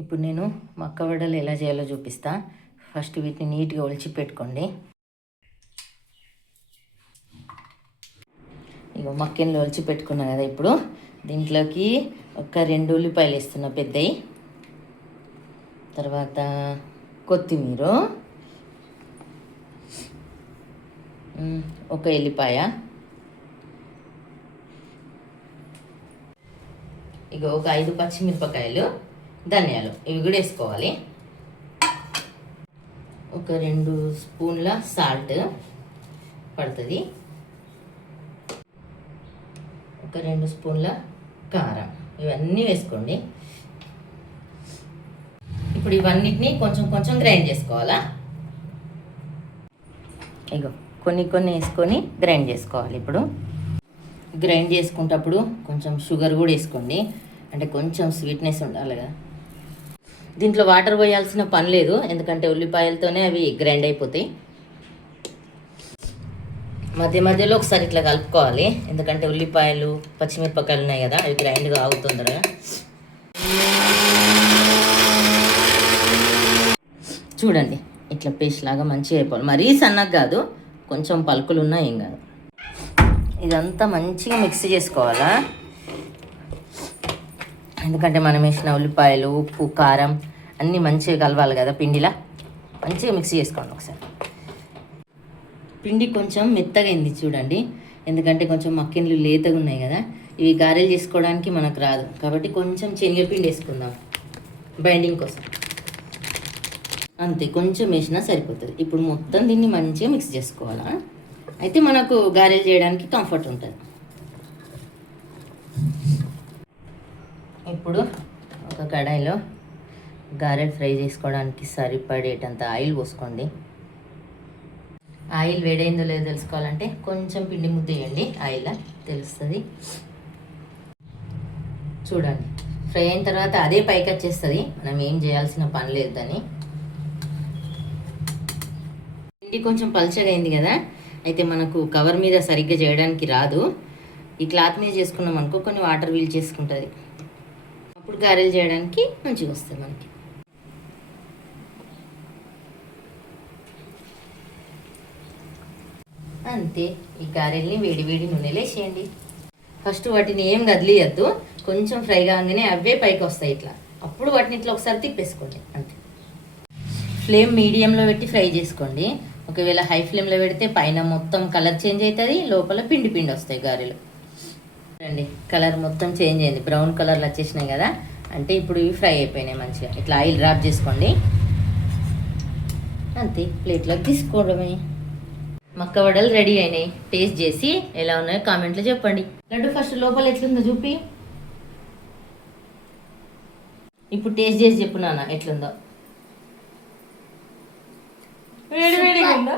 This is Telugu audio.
ఇప్పుడు నేను మక్క వడలు ఎలా చేయాలో చూపిస్తా. ఫస్ట్ వీటిని నీట్గా ఒలిచి పెట్టుకోండి. ఇగో మక్కెన్లు ఒలిచి పెట్టుకున్నా కదా. ఇప్పుడు దీంట్లోకి ఒక 2 ఉల్లిపాయలు వేస్తున్నా పెద్దవి, తర్వాత కొత్తిమీర, ఒక ఎల్లిపాయ, ఇక ఒక 5 పచ్చిమిరపకాయలు, ధనియాలు ఇవి కూడా వేసుకోవాలి. ఒక 2 స్పూన్ల సాల్ట్ పడుతుంది, ఒక 2 స్పూన్ల కారం, ఇవన్నీ వేసుకోండి. ఇప్పుడు ఇవన్నిటిని కొంచెం కొంచెం గ్రైండ్ చేసుకోవాలా. ఇగో కొన్ని కొన్ని వేసుకొని గ్రైండ్ చేసుకోవాలి. ఇప్పుడు గ్రైండ్ చేసుకునేటప్పుడు కొంచెం షుగర్ కూడా వేసుకోండి, అంటే కొంచెం స్వీట్నెస్ ఉండాలి కదా. దీంట్లో వాటర్ పోయాల్సిన పని లేదు, ఎందుకంటే ఉల్లిపాయలతోనే అవి గ్రైండ్ అయిపోతాయి. మధ్య మధ్యలో ఒకసారి ఇట్లా కలుపుకోవాలి, ఎందుకంటే ఉల్లిపాయలు పచ్చిమిరపకాయలు ఉన్నాయి కదా, అవి గ్రైండ్గా ఆగుతుందరా. చూడండి ఇట్లా పేస్ట్ లాగా మంచిగా అయిపోవాలి. మరీ సన్నగా కాదు, కొంచెం పలుకులు ఉన్నా ఏం కాదు. ఇదంతా మంచిగా మిక్స్ చేసుకోవాలా, ఎందుకంటే మనం వేసిన ఉల్లిపాయలు, ఉప్పు, కారం అన్నీ మంచిగా కలవాలి కదా. పిండిలా మంచిగా మిక్స్ చేసుకోండి ఒకసారి. పిండి కొంచెం మెత్తగా అయింది చూడండి, ఎందుకంటే కొంచెం మక్కెన్లు లేతగా ఉన్నాయి కదా. ఇవి గారెలు చేసుకోవడానికి మనకు రాదు, కాబట్టి కొంచెం శనగపిండి వేసుకుందాం బైండింగ్ కోసం. అంతే, కొంచెం వేసినా సరిపోతుంది. ఇప్పుడు మొత్తం దీన్ని మంచిగా మిక్స్ చేసుకోవాలా, అయితే మనకు గారెలు చేయడానికి కంఫర్ట్ ఉంటుంది. ఇప్పుడు ఒక కడాయిలో గారెలు ఫ్రై చేసుకోవడానికి సరిపడేటంత ఆయిల్ పోసుకోండి. ఆయిల్ వేడైందో లేదో తెలుసుకోవాలంటే కొంచెం పిండి ముద్ద వేయండి, ఆయిల్ తెలుస్తుంది. చూడండి ఫ్రై అయిన తర్వాత అదే పైకి వచ్చేస్తుంది, మనం ఏం చేయాల్సిన పని లేదు. దాన్ని పిండి కొంచెం పల్చగా అయింది కదా, అయితే మనకు కవర్ మీద సరిగ్గా చేయడానికి రాదు. ఈ క్లాత్ మీద చేసుకున్నాం అనుకో కొన్ని వాటర్ వీల్ చేసుకుంటుంది, అప్పుడు గారెలు చేయడానికి మంచిగా వస్తుంది మనకి. అంతే, ఈ గారెల్ని వేడి వేడి నూనెలో వేసేయండి. ఫస్ట్ వాటిని ఏం కదిలియద్దు, కొంచెం ఫ్రై కాగానే అవే పైకి వస్తాయి ఇట్లా, అప్పుడు వాటిని ఇట్లా ఒకసారి తిప్పేసుకోండి అంతే. ఫ్లేమ్ మీడియంలో పెట్టి ఫ్రై చేసుకోండి. ఒకవేళ హై ఫ్లేమ్లో పెడితే పైన మొత్తం కలర్ చేంజ్ అవుతుంది, లోపల పిండి పిండి వస్తాయి గారెలు. చూడండి కలర్ మొత్తం చేంజ్ అయింది, బ్రౌన్ కలర్లు వచ్చేసినాయి కదా, అంటే ఇప్పుడు ఇవి ఫ్రై అయిపోయినాయి మంచిగా. ఇట్లా ఆయిల్ డ్రాప్ చేసుకోండి అంతే, ప్లేట్లోకి తీసుకోవడమే. మక్క వడలు రెడీ అయినాయి. టేస్ట్ చేసి ఎలా ఉన్నాయో కామెంట్లో చెప్పండి. లడ్డు ఫస్ట్ లోపల ఎట్లుందో చూపి, ఇప్పుడు టేస్ట్ చేసి చెప్పు నాన్న ఎట్లుందో. వేడి వేడిగా ఉందా?